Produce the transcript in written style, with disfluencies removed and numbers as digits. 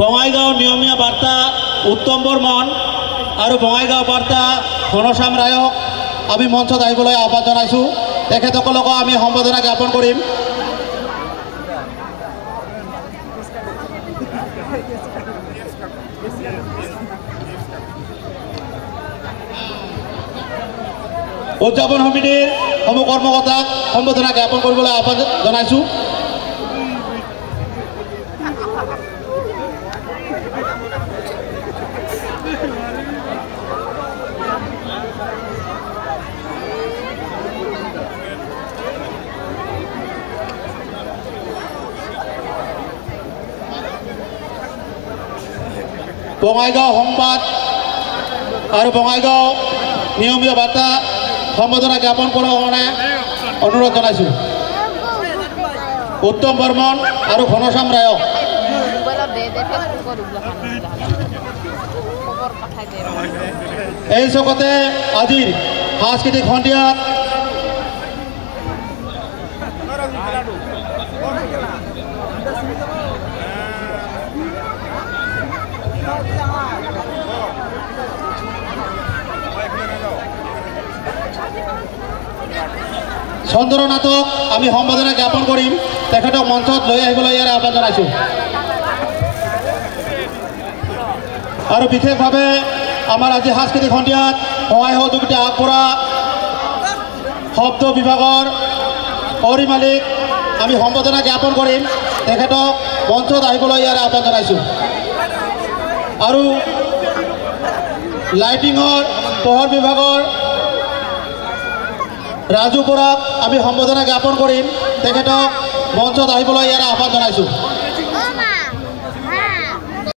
বঙাইগাঁও নিয়মীয়া বাৰ্তা উত্তম বৰ্মন আৰু বঙাইগাঁও বাৰ্তা ঘনশ্যাম ৰায়ক আমি মঞ্চত আহিবলৈ আহ্বান জনাইছোঁ। তেখেতসকলকো আমি সম্বৰ্ধনা জ্ঞাপন কৰিম। উদযাপন সমিতিৰ সমূহ কৰ্মকৰ্তাক সম্বৰ্ধনা জ্ঞাপন কৰিবলৈ আহ্বান জনাইছোঁ। বঙাইগাঁও সংবাদ আৰু বঙাইগাঁও নিয়মীয়া বাৰ্তা সম্বৰ্ধনা জ্ঞাপন কৰাৰ কাৰণে অনুৰোধ জনাইছোঁ। উত্তম বৰ্মন আৰু ঘনশ্যাম ৰায়ক। এই চকতে আজিৰ সাংস্কৃতিক সন্ধিয়াত চন্দ্ৰনাথক আমি সম্বৰ্ধনা জ্ঞাপন কৰিম। তেখেতক মঞ্চত লৈ আহিবলৈ ইয়াৰে আহ্বান জনাইছোঁ। আৰু বিশেষভাৱে আমাৰ আজি সাংস্কৃতিক সন্ধিয়াত সহায় সহযোগিতা আগবঢ়া শব্দ বিভাগৰ সৌৰী মালিক আমি সম্বৰ্ধনা জ্ঞাপন কৰিম। তেখেতক মঞ্চত আহিবলৈ ইয়াৰে আহ্বান জনাইছোঁ। আৰু লাইটিঙৰ পোহৰ বিভাগৰ ৰাজু বৰাক আমি সম্বৰ্ধনা জ্ঞাপন কৰিম। তেখেতক মঞ্চত আহিবলৈ ইয়াৰে আহ্বান জনাইছোঁ।